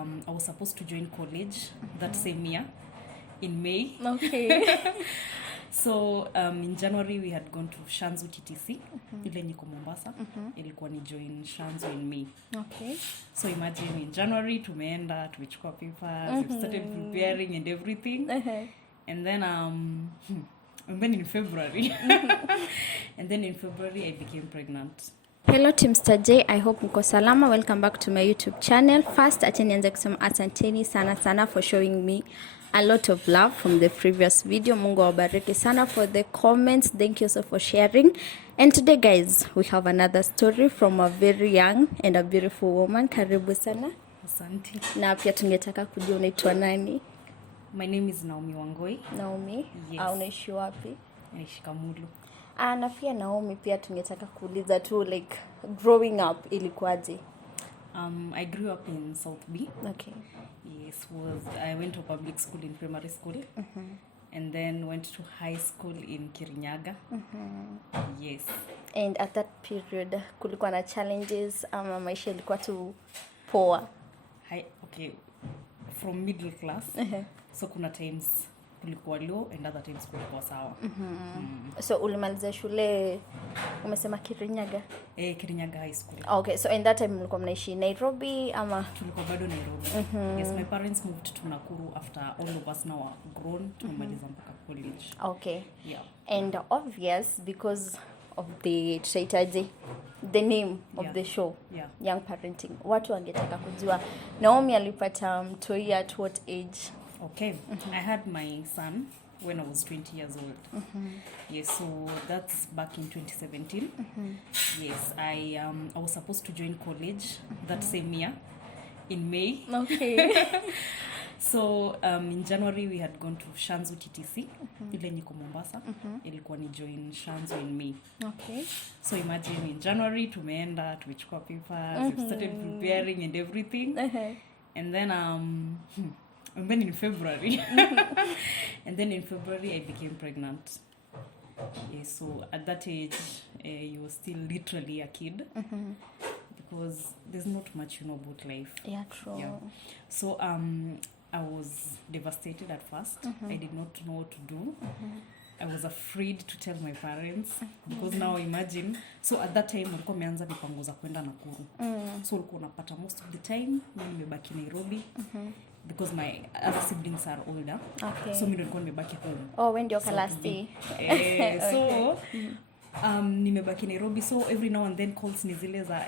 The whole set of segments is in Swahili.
I was supposed to join college that same year in May. Okay. So in January we had gone to Shanzu TTC ile niko Mombasa. Ilikuwa ni join Shanzu in May. Okay. So imagine in January tumeenda tumechukua papers, we started preparing and everything. And then in February and then in February I became pregnant. Hello Team Star J, I hope mko salama. Welcome back to my YouTube channel. First, acha nianze kusema asanteni sana for showing me a lot of love from the previous video. Mungu awabariki sana for the comments. Thank you so for sharing. And today guys, we have another story from a very young and a beautiful woman. Karibu sana. Asante. Na pia tungetaka kujua unaitwa nani? My name is Naomi Wangoi. Naomi? Yes. Unaishi wapi? Naishi Kamulu. Na pia Naomi pia tungetaka kuuliza tu like growing up ilikuwaje? I grew up in South B. Okay. Yes, I went to public school in primary school. And then went to high school in Kirinyaga. Yes. And at that period kulikuwa na challenges ama maisha ilikuwa tu poa? Okay. From middle class. So kuna times kulikuwa low and other times kulikuwa sawa. So ulimaliza shule umesema Kirinyaga? Kirinyaga High School. Okay, so in that time mlikuwa mnaishi Nairobi ama? Tulikuwa bado Nairobi. Yes, my parents moved to Nakuru after all of us now are grown. Tumemaliza mpaka college. Okay. Yeah. And obvious because of the name of the show, Young Parenting. Watu wangetaka kujua Naomi alipata mtoi at what age? Okay. I had my son when I was 20 years old. Yes, so that's back in 2017. Yes, I was supposed to join college that same year in May. Okay. So in January we had gone to Shanzu TTC ile niko Mombasa. Ilikuwa ni join Shanzu in May. Okay. So imagine in January tumeenda tumechukua papers, we started preparing and everything. And then in February and then in February I became pregnant. Yeah, so at that age you were still literally a kid. Because there's not much you know about life. Yeah, true. Yeah. So I was devastated at first. I did not know what to do. I was afraid to tell my parents because now imagine, so at that time walikuwa wameanza mipango za kwenda Nakuru. So walikuwa unapata most of the time mimi nimebaki Nairobi because my other siblings are older. Okay. So mimi nilikuwa nimebaki home. Oh, when ndio kalasti? So nimebaki Nairobi, so every now and then calls ni zile za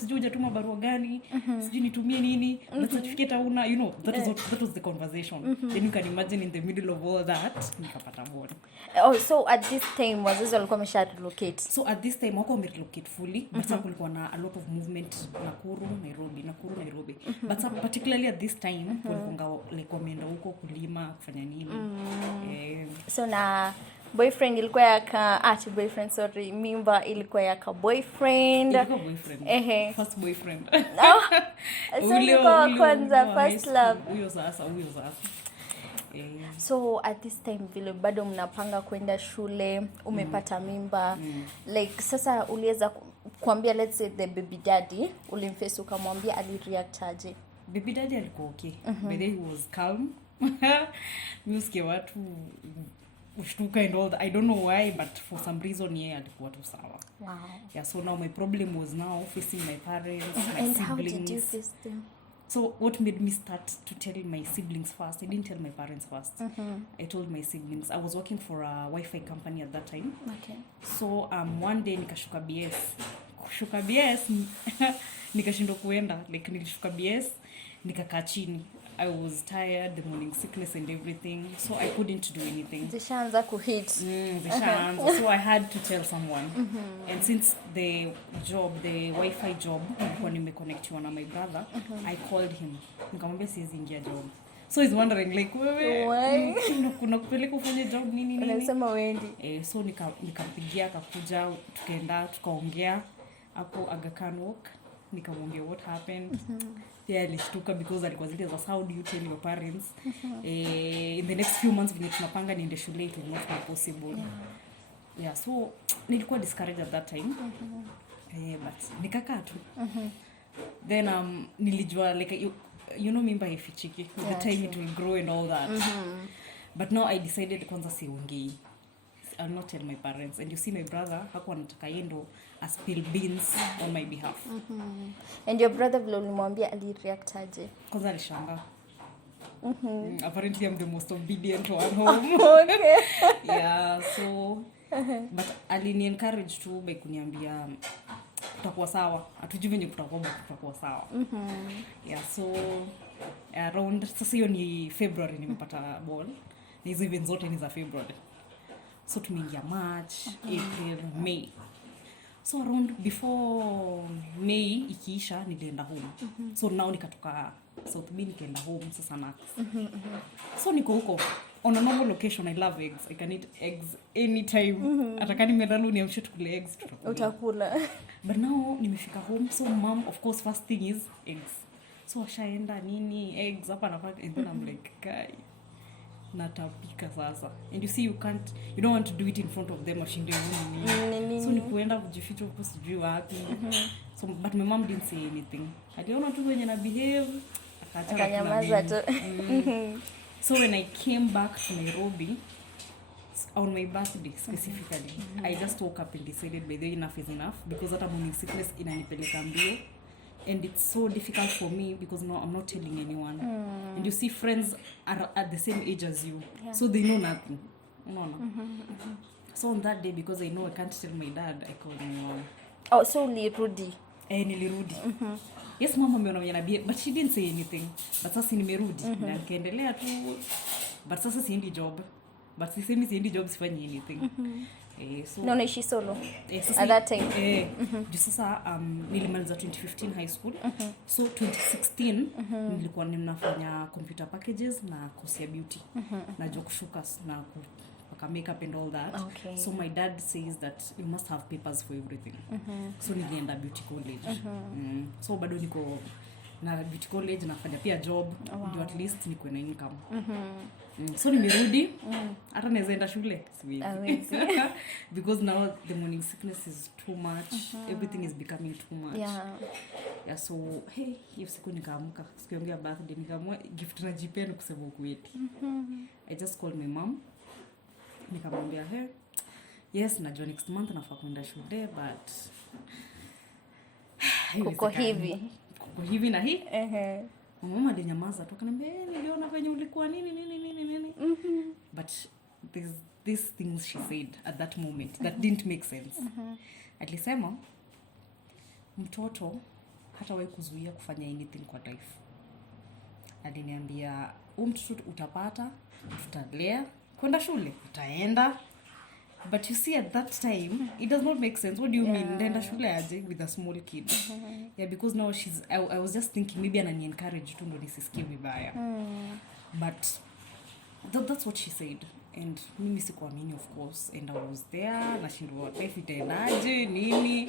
sijui hujatuma barua gani, sijui nitumie nini, na certificate hauna, you know, that was the conversation. Then you can imagine in the middle of all that nikapata born. Oh, so at this time wazazi walikuwa wamesha relocate? So at this time wako relocate fully, but kulikuwa na a lot of movement Nakuru Nairobi. But particularly at this time walikuwa like wameenda huko kulima kufanya nini. So na boyfriend ilikuwa yaka mimba ilikuwa yaka boyfriend. First boyfriend. So ilikuwa kwanza first love. Huyo sasa. So at this time vile bado mnapanga kwenda shule, umepata mimba, like sasa uliweza kuambia, let's say the baby daddy, ulimface ukamwambia, alireact aje? Baby daddy alikuwa okay. But he was calm. Music watu ushtuka and all that. I don't know why, but for some reason yeye alikuwa tu sawa. Wow. Yeah, so now my problem was now facing my parents, my and siblings. How did you face them? So what made me start to tell my siblings first? I didn't tell my parents first. I told my siblings. I was working for a Wi-Fi company at that time. Okay. So one day nikashuka BS nikashindwa kuenda, like nilishuka BS nikakaa chini. I was tired, the morning sickness and everything, so I couldn't do anything. Zishaanza kuhit. Zishaanza. So I had to tell someone. And since the Wi-Fi job, nilikuwa nimeconnectiwa na my brother, I called him. Nikamwambia siwezi ingia job. So he's wondering like, wewe kuna kupeleka ufanye job nini? Anasema wendi. So nikampigia akakuja, tukaenda tukaongea hapo Aga Khan Walk. Nikamwambia what happened. Yeah, alishtuka because alikuwa zile za how do you tell your parents in the next few months when tunapanga niende shule, it will not be possible. Yeah, so nilikuwa discouraged at that time. But nikakaa tu. Then nilijua like you know mimba haifichiki with the time it will grow and all that. But now I decided kwanza siongei. I'll not tell my parents. And you see my brother hakuwa anataka yendo spill beans on my behalf. And your brother vile ulimwambia alireact aje? Kwanza alishanga. Apparently I'm the most obedient one home. Okay. Yeah, so but alini encourage tu by kuniambia tutakuwa sawa. Hatujui venye tutakuwa sawa. Yeah, so around sasa hiyo ni February nimepata ball. Ni hizo events zote ni za February. So tumeingia March, April, May. So around before May ikiisha nilienda home. So now nikatoka South B nikaenda home sasa na. So niko huko on a normal location. I love eggs. I can eat eggs anytime. Atakani nimeenda niamshe tukule eggs utakula. But now nimefika home, so mom of course first thing is eggs. So ashaenda nini eggs hapa na pale, and then I'm like guy natapika sasa. And you see you don't want to do it in front of them ashinde nini. So ni kuenda kujificha huko sijui wapi. So but my mom didn't say anything. Aliona tu wenye na behave akanyamaza tu. So when I came back to Nairobi on my birthday specifically, I just woke up and decided by the enough is enough, because hata morning sickness inanipeleka mbio. And it's so difficult for me because now I'm not telling anyone. And you see friends are at the same age as you. So they know nothing. No. So on that day, because I know I can't tell my dad, I called my mom. Oh, so ulirudi? Nilirudi. Yes, mama ameona mwenye nabia, but she didn't say anything. But sasa nimerudi. Na nikaendelea tu. But sasa siendi job. But sisemi siendi job sifanyi anything. So no, naishi solo sasa, at that time. Sasa nilimaliza 2015 high school. So 2016 nilikuwa ninafanya computer packages na course ya beauty. Na kushuka na kupaka makeup and all that. Okay. So my dad says that you must have papers for everything. So nilienda beauty college. So bado niko na beauty college nafanya pia job ndio at least niko na income. So nimerudi hata naweza enda shule siwezi. Because now the morning sickness is too much. Everything is becoming too much. Yeah, so hey, hiyo siku nikaamka sikiongea birthday nikaamua gift na jipeni kusema ukweli. I just called my mom nikamwambia hey, yes najua next month nafaa kwenda shule but kuko hivi na hii. Mama alinyamaza tu akaniambia niliona venye ulikuwa nini. But these things she said at that moment that didn't make sense. Alisema mtoto hatawahi kuzuia kufanya anything kwa life. Aliniambia mtoto utapata, tutalea, kwenda shule utaenda. But you see at that time it does not make sense. What do you mean nenda shule aje with a small kid? Yeah, because now I was just thinking maybe anani encourage tu ndo nisisikie vibaya. But that's what she said. And mimi sikuamini of course, and I was there na shindwa life itaendaje nini.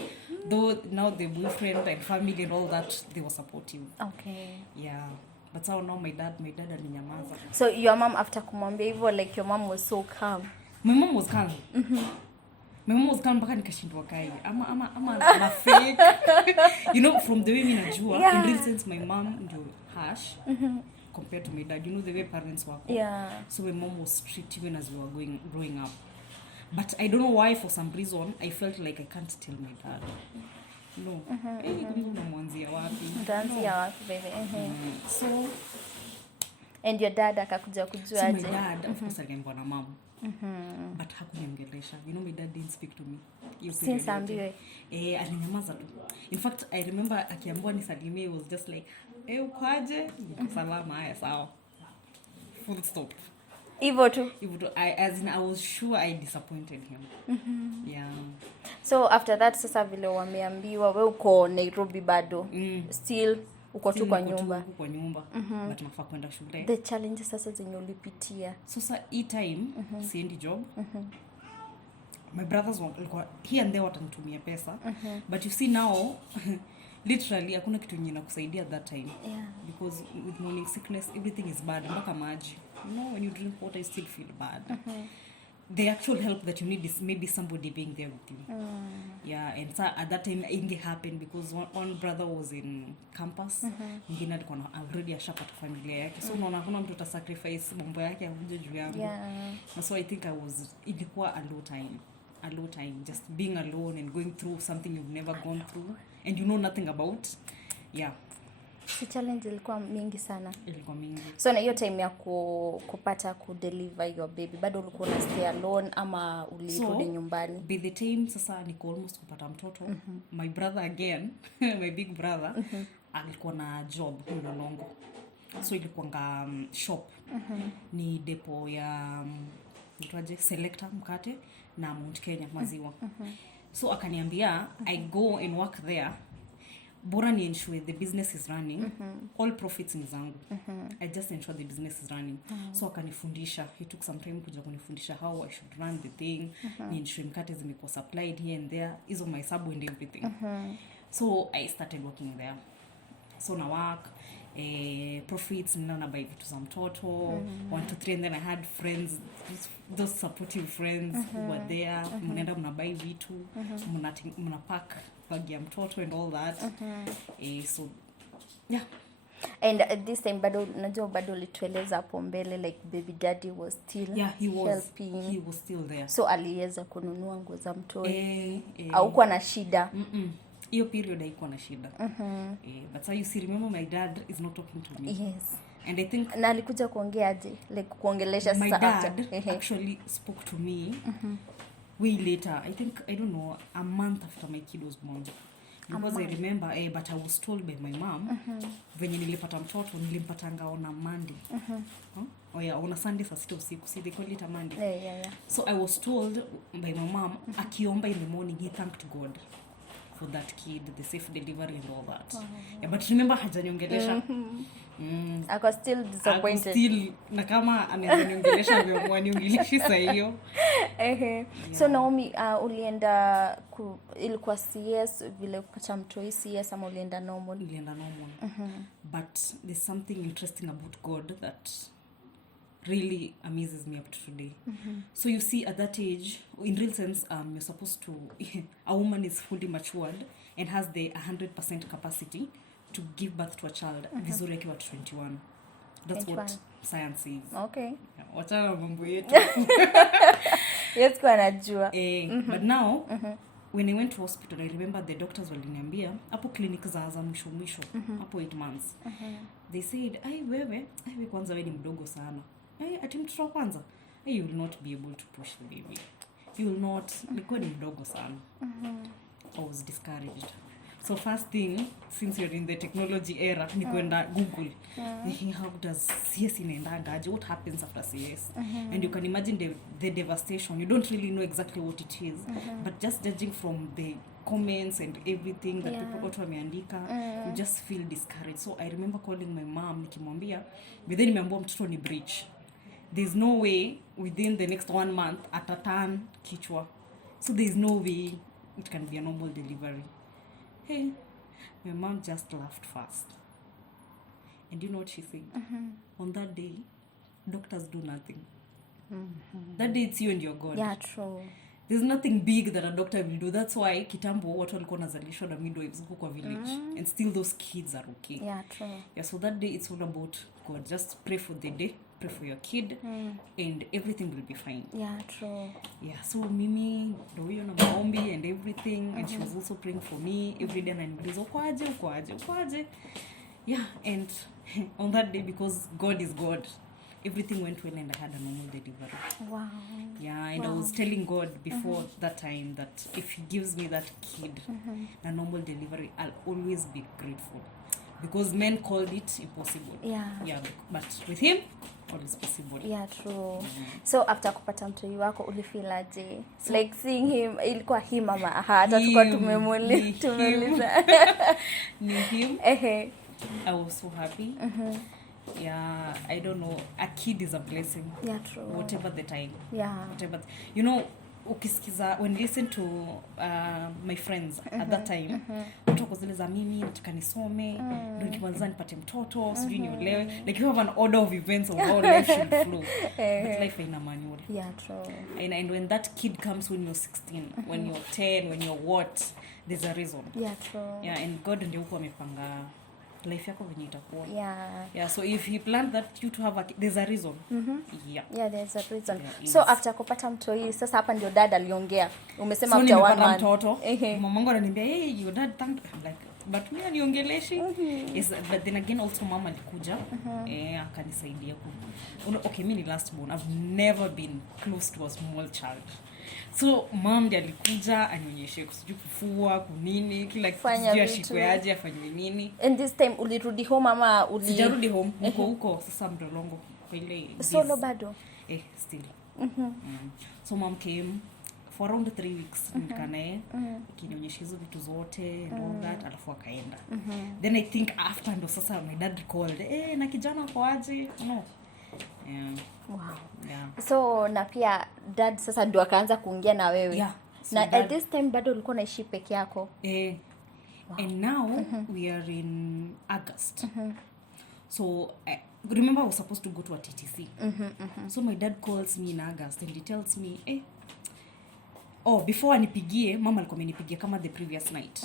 Though now the boyfriend and family and all that they were supportive. Okay. Yeah. But so now my dad alinyamaza. So your mom after kumwambia hivyo, like your mom was so calm? My mom was calm. My mom was calm mpaka nikashindwa kai. Ama na fake. You know, from the way mimi najua, in real sense my mom ndio harsh compared to my dad. You know the way parents were. So my mom was strict even as we were growing up. But I don't know why, for some reason I felt like I can't tell my dad. No. Mwanzia wapi? Mwanzia wapi baby? So and your dad akakuja kujua aje? So my dad of course aliambiwa na mom. But hakuniongelesha. You know my dad didn't speak to me. Since ambiwe. Alinyamaza tu. In fact I remember akiambiwa nisalimie was just like ukaje? Salama, haya sawa. Full stop. Hivyo tu. I was sure I disappointed him. Yeah. So after that sasa vile wameambiwa wewe uko Nairobi bado still uko tu kwa nyumba. But nafaa kwenda shule. The challenges sasa zenye ulipitia. Sasa time siendi job. My brothers walikuwa here and there watanitumia pesa. But you see now literally hakuna kitu nyingine kusaidia at that time. Because with morning sickness everything is bad mpaka maji. You know when you drink water you still feel bad. the actual help that you need is maybe somebody being there with you. Yeah, and so at that time it happened because one brother was in campus, mwingine alikuwa already ashapata familia yake, so unaona kuna mtu ata sacrifice mambo yake akuje juu yangu. So I think ilikuwa a low time just being alone and going through something you've never gone through and you know nothing about. Yeah, si challenge ilikuwa mingi sana. Ilikuwa mingi. So na hiyo time ya kupata deliver your baby bado ulikuwa na stay alone ama ulirudi nyumbani? By the time sasa niko almost kupata mtoto, my brother again my big brother alikuwa na job Mlolongo, so ilikuwa shop ni depo ya mtwaje selector mkate na Mount Kenya maziwa. So akaniambia I go and work there, bora ni ensure the business is running, all profits ni zangu. I just ensure the business is running. So akanifundisha, he took some time kuja kunifundisha how I should run the thing, ni ensure mkate zimekuwa supplied here and there, hizo my sub and everything. So I started working there. So na work, profits, nina buy vitu za mtoto, 1 to 3, and then I had friends, those supportive friends who were there. Mnaenda mnabuy vitu, mnapack bag ya mtoto and all that. So yeah. And at this time bado najua bado ulitueleza hapo mbele like baby daddy was still helping. He was still there. So aliweza kununua nguo za mtoto. Au kwa na shida? Hiyo period haikuwa na shida. But so you see, remember my dad is not talking to me. Yes. And I think na alikuja kuongeaje like kuongelesha sasa after? My dad actually spoke to me way later. I don't know, a month after my kid was born. Because I remember but I was told by my mom venye nilipata mtoto nilimpatanga on a Monday. On a Sunday saa 6 usiku. See, they call it a Monday. Yeah. So I was told by my mom akiomba in the morning he thanked God for that kid, the safe delivery and all that. Yeah, but remember hajaniongelesha. I was still disappointed. Still na kama ananiongelesha vile mwaniongeleshi saa hiyo. So Naomi, ulienda ilikuwa CS vile kupata mtoi CS ama ulienda normal? Ulienda normal. But there's something interesting about God that really amazes me up to today. So you see, at that age, in real sense, you're supposed to, a woman is fully matured and has the 100% capacity to give birth to a child vizuri akiwa 21. That's 21. What science is. Okay. Wacha mambo yetu. Yes, kwa najua. But now, when I went to hospital, I remember the doctors waliniambia hapo clinic za mwisho hapo 8 months. They said, wewe kwanza wewe ni mdogo sana. Ati mtoto kwanza, you will not be able to push the baby. You will not, nilikuwa ni mdogo sana. I was discouraged. So first thing, since you're in the technology era, ni kwenda Google. How does CS inaendaje? What happens after CS? And you can imagine the devastation. You don't really know exactly what it is. But just judging from the comments and everything that people watu wameandika, you just feel discouraged. So I remember calling my mom, nikimwambia, but then nimeambiwa mtoto ni breech. There's no way within the next 1 month atatan kichwa. So there's no way it can be a normal delivery. Hey, my mom just laughed fast. And you know what she said? On that day, doctors do nothing. That day it's you and your God. Yeah, true. There's nothing big that a doctor will do. That's why kitambo watu walikuwa nazalishwa na midwives huko kwa village. And still those kids are okay. Yeah, true. Yeah, so that day it's all about God. Just pray for the day, pray for your kid, and everything will be fine. Yeah, true. Yeah, so mimi ndo hiyo na maombi and everything, and she was also praying for me every day, and I ukwaje. Yeah, and on that day, because God is God, everything went well and I had a normal delivery. Wow. Yeah, and I was telling God before that time that if he gives me that kid, a normal delivery, I'll always be grateful. Because men called it impossible. Yeah, but with him, all is possible. Yeah, true. So after kupata mtoi wako ulifeel aje? Like seeing him, ilikuwa him ama hata tukua tumeuliza. Ni him. I was so happy. Yeah, I don't know. A kid is a blessing. Yeah, true. Whatever the time. Yeah. Whatever. You know, ukisikiza when you listen to my friends at that time kutoka zile za mimi nataka nisome ndio nikimaliza nipate mtoto sijui niolewe like you have an order of events of how life should flow but life haina manual. Yeah, true. And when that kid comes when you're 16 when you're 10 when you're what, there's a reason. Yeah, true. Yeah, and God ndio huko amepanga life yako venye itakuwa. Yeah, so if he planned that you to have there's a reason. Yeah, there's a reason. Yeah, so after kupata mtoi sasa hapa ndio dad aliongea. Umesema so after 1 month mtoto mamangu ananiambia hey your dad thank like but mimi aniongeleshi. Yes, but then again also mama alikuja akanisaidia okay mimi ni last born. I've never been close to a small child. So mom ndiye alikuja anionyeshe kusijui kufua kunini kila kitu ashikwe aje afanye nini. And this time ulirudi home ama sijarudi home huko sasa Mlolongo kwa ile solo bado still. So mom came for around 3 weeks nikanae kinionyesha hizo vitu zote and all that alafu akaenda. Then I think after ndo sasa my dad called na kijana kwa aje no. Wow. Yeah. So na pia dad sasa ndio akaanza kuongea na wewe. Yeah. So na at this time bado ulikuwa naishi peke yako. Wow. And now we are in August. So remember I was supposed to go to a TTC. So my dad calls me in August and he tells me before anipigie mama alikuwa amenipigia kama the previous night.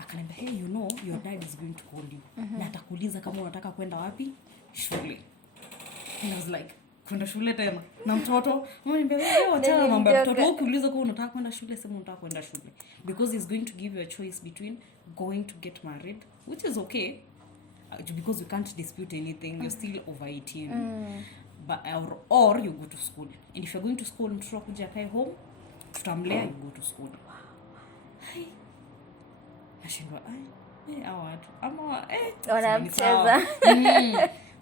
Akaniambia hey you know your dad is going to call you. Na atakuuliza kama unataka kwenda wapi shule. And I was like kwenda shule tena na mtoto mwambie wewe wataka mambo ya mtoto ukiuliza kama unataka kwenda shule sema unataka kwenda shule because he's going to give you a choice between going to get married which is okay because we can't dispute anything you're still over 18 but or you go to school and if you're going to school mtoto kuja kae home tutamlea you go to school. Nashindwa watu ama wanamcheza.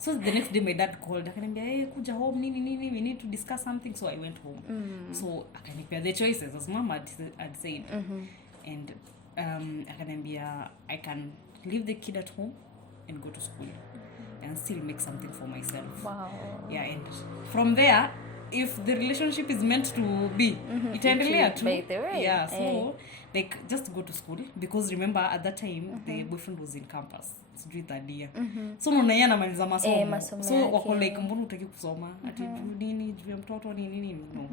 So the next day my dad called akaniambia kuja home nini we need to discuss something so I went home. So akanipea the choices as mama had said. And akaniambia I can leave the kid at home and go to school and still make something for myself. Wow. Yeah, and from there if the relationship is meant to be itaendelea tu. By the way. Yeah, so like just go to school because remember at that time the boyfriend was in campus sijui third year. So unaona yeye anamaliza masomo. So wako like mbona utaki kusoma ati nini juu ya mtoto nini no.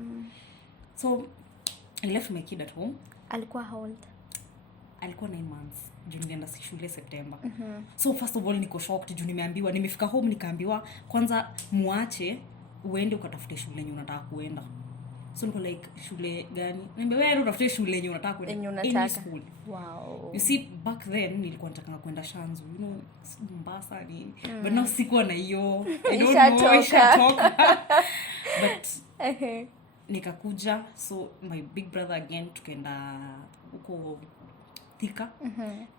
So I left my kid at home. Alikuwa how old? Alikuwa 9 months. Juu nilienda shule September. So first of all niko shocked juu nimeambiwa nimefika home nikaambiwa kwanza muache uende ukatafute shule yenye unataka kuenda. So niko like shule gani? Niambia wewe utafute shule yenye unataka kuenda. Any school. Wow. You see back then nilikuwa nataka kwenda Shanzu, you know, Mombasa ni. But now sikuwa na hiyo. I don't know ishatoka. But nikakuja so my big brother again tukaenda huko Thika.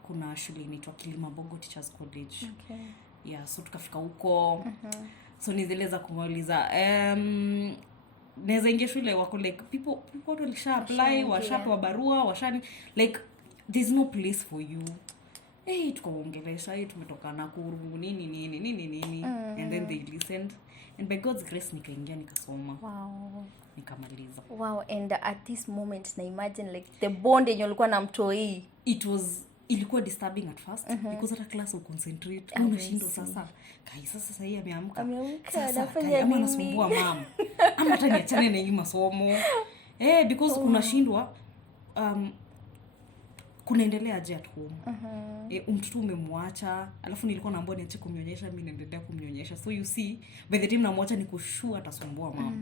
Kuna shule inaitwa Kilimambogo Teachers College. Okay. Yeah, so tukafika huko. So nizeleza kumuuliza naweza ingia shule wako like people walisha apply washapewa barua washani like there's no place for you. Tukaongelesha tumetoka Nakuru nini and then they listened and by God's grace nikaingia nikasoma. Wow. Nikamaliza. Wow, and at this moment na imagine like the bond yenye ulikuwa na mtoi. Ilikuwa disturbing at first because hata class will concentrate unashindwa sasa sasa hii ameamka anafanya ama anasumbua mama ama hata niachane na hii masomo because kunashindwa kunaendelea aje at home. Mtoto umemwacha alafu nilikuwa naambiwa niache kumnyonyesha mimi naendelea kumnyonyesha so you see by the time namwacha nikushua atasumbua mama.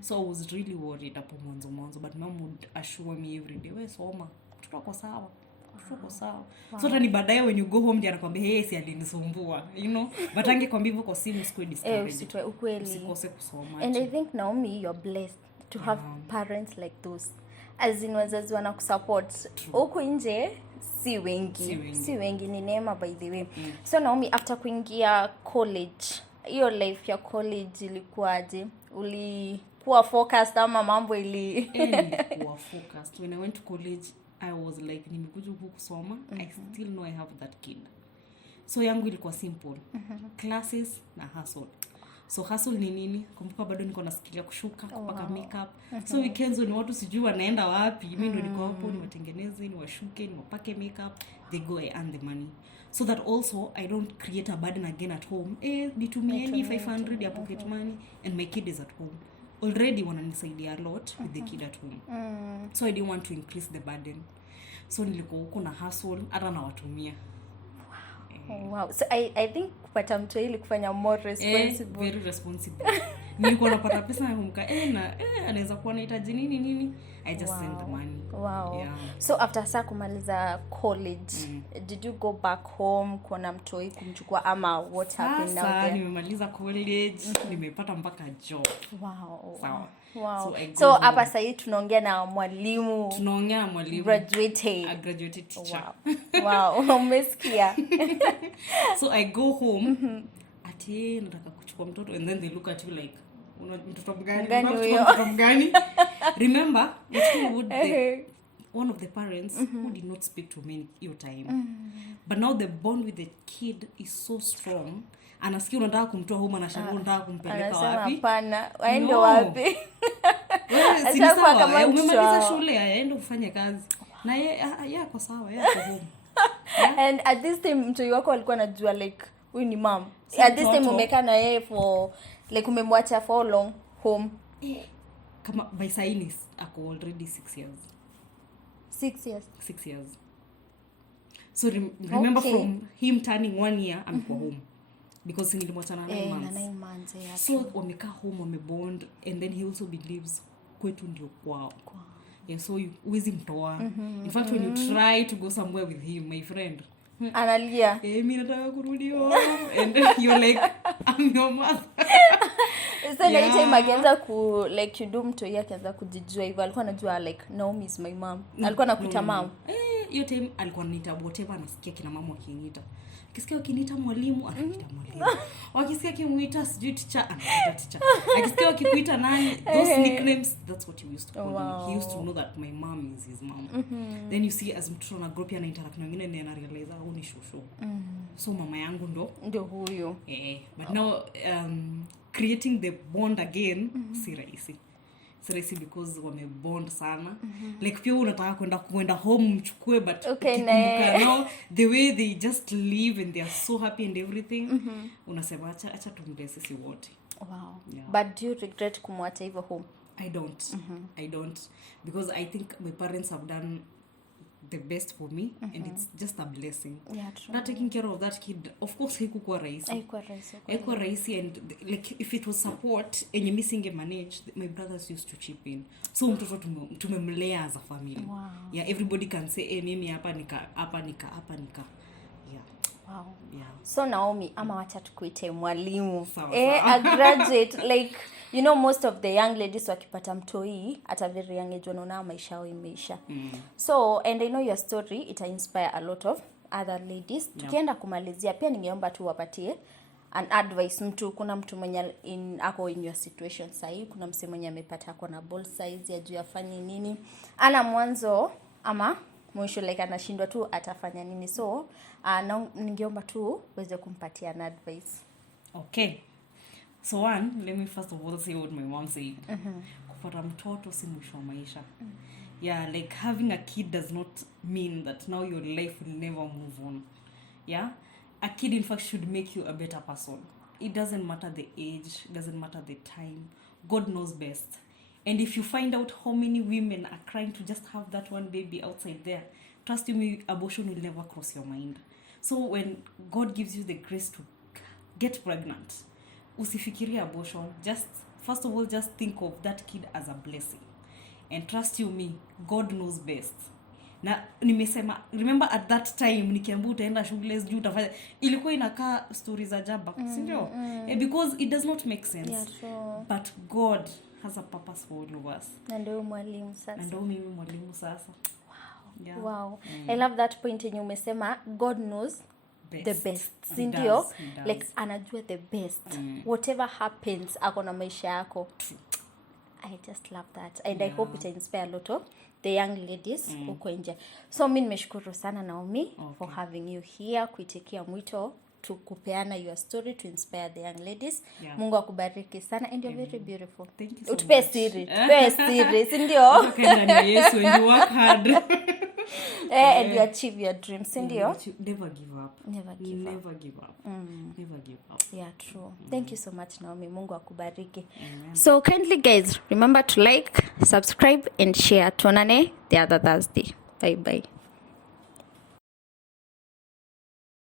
So I was really worried hapo mwanzo but mom would assure me every day wewe soma mtoto wako sawa. Wow. So tani baadaye when you go home ndiye anakuambia si alinisumbua you know but angekwambia hivyo kwa simu sikuwa discouraged. Ukweli. Usikose kusoma. And I think Naomi you're blessed to have parents like those. As in wazazi wanakusupport. Huko nje si wengi ni neema by the way. So Naomi after kuingia college hiyo life ya college ilikuwaje? Ulikuwa focused ama mambo nilikuwa focused. When I went to college I was like nimekuja huku kusoma. I still know I have that kid. So yangu ilikuwa simple. Classes na hustle. So hustle ni nini? Kumbuka bado niko nasikilia kushuka, kupaka makeup. So weekends ni watu sijui wanaenda wapi, mimi ndo niko hapo niwatengeneze, niwashuke, niwapake makeup, they go, I earn the money. So that also I don't create a burden again at home. Nitumie 500 ya pocket money and my kid is at home. Already wananisaidia a lot with the kid at home. So I didn't want to increase the burden. So nilikuwa huko na hustle hata na watumia. Wow. So I think kupata mtu ili kufanya more responsible. Very responsible. Nilikuwa napata pesa na kumka anaweza kuwa anahitaji nini. I just send the money. Wow. Yeah. So after saa kumaliza college, did you go back home kuona mtoi kumchukua ama what happened now there? Nimemaliza college, nimepata mpaka job. Wow. Sawa. Wow. So hapa sasa tunaongea na mwalimu. Graduated. A graduated teacher. Wow. Umesikia. So I go home. Ati nataka kuchukua mtoto and then they look at you like mtoto mgani? Remember, one of the parents who did not speak to me your time. But now the bond with the kid is so strong. Anasikia unataka kumtoa home, anashangaa unataka kumpeleka wapi? Anasema hapana, waende wapi? Sasa kama umemaliza shule aende ufanye kazi. Na yeye ako sawa, yeye ako home. And at this time mtu wako alikuwa anajua like huyu ni mom. At this time umekaa na yeye for like umemwacha for long home. Kama by science ako already 6 years. 6 years. 6 years. So remember from him turning 1 year I'm home. Because nilimwacha na 9 months. 9 months, yeah. So wamekaa home, wamebond, and then he also believes kwetu ndio kwao. Yeah, so huwezi mtoa. In fact, when you try to go somewhere with him, my friend, analia. Mimi nataka kurudi home. And you're like, I'm your mother. So yeah. Time akianza like you do mtu yake akaanza kujijua hivyo, alikuwa anajua like Naomi is my mom. Alikuwa anakuita mom. Hiyo time alikuwa ananiita whatever, anasikia kina mama wakiniita. Akisikia wakiniita mwalimu, anaita mwalimu. Wakisikia kimuita sijui teacher, anaita teacher. Akisikia wakikuita nani, those nicknames, that's what he used to call me. He used to know that my mom is his mom. Then you see as mtoto na group yana interact na wengine na realize au ni shushu. So mama yangu ndio huyo. But now creating the bond again si rahisi. Because wamebond sana. Like pia unataka kwenda home mchukue, but ukikumbuka now the way they just live and they are so happy and everything, unasema acha tumlee sisi wote. Wow. Yeah. But do you regret kumwacha hivyo home? I don't, because I think my parents have done the best for me, and it's just a blessing. Yeah, true. Not taking care of that kid, of course haikuwa rahisi, and like if it was support and you missing a manage, my brothers used to chip in. So mtoto tumemlea as a family. Wow. Yeah, everybody can say mimi hapa nika. Yeah. Wow. Yeah. So Naomi, ama wacha tukuite mwalimu. Sawa. A graduate, like you know, most of the young ladies wakipata mtoi at a very young age wanaona maisha yao imeisha. So, and I know your story, it inspire a lot of other ladies. Tukienda kumalizia, pia ningeomba tu wapatie an advice mtu, kuna mtu mwenye ako in your situation sahi, kuna mse mwenye amepata ako na ball size ya juu afanye nini, ana mwanzo ama mwisho, like anashindwa tu atafanya nini. So, ningeomba tu uweze kumpatia an advice. Okay. So one, let me first of all say what my mom said. Kupata mtoto si mwisho wa maisha. Yeah, like having a kid does not mean that now your life will never move on. Yeah? A kid in fact should make you a better person. It doesn't matter the age, it doesn't matter the time. God knows best. And if you find out how many women are crying to just have that one baby outside there, trust me, abortion will never cross your mind. So when God gives you the grace to get pregnant, usifikiria abortion, just first of all just think of that kid as a blessing, and trust you me, God knows best. Na nimesema, remember at that time nikiambu utaenda shule juu utafanya, ilikuwa inakaa stories za jaba, si ndio? Because it does not make sense. Yeah, true. But God has a purpose for all of us. Na ndio mwalimu sasa. Na ndio mimi mwalimu sasa. Yeah. Wow. I love that point yenye umesema God knows the best. Sindio? Like anajua the best. Whatever happens ako na maisha yako. I just love that. And I hope it inspire a lot of the young ladies huko nje. So mimi nimeshukuru sana Naomi for having you here, kuitikia mwito to kupeana your story to inspire the young ladies. Yeah. Mungu akubariki sana and you're very beautiful. Thank you so Utupe much. siri, tupe siri, si ndio? Okay, ndani ya Yesu, when you work hard. And you achieve your dreams, si ndio? Never give up. Never give up. Never give up. Never give up. Yeah, true. Thank you so much, Naomi. Mungu akubariki. So kindly guys, remember to like, subscribe and share. Tuonane the other Thursday. Bye bye.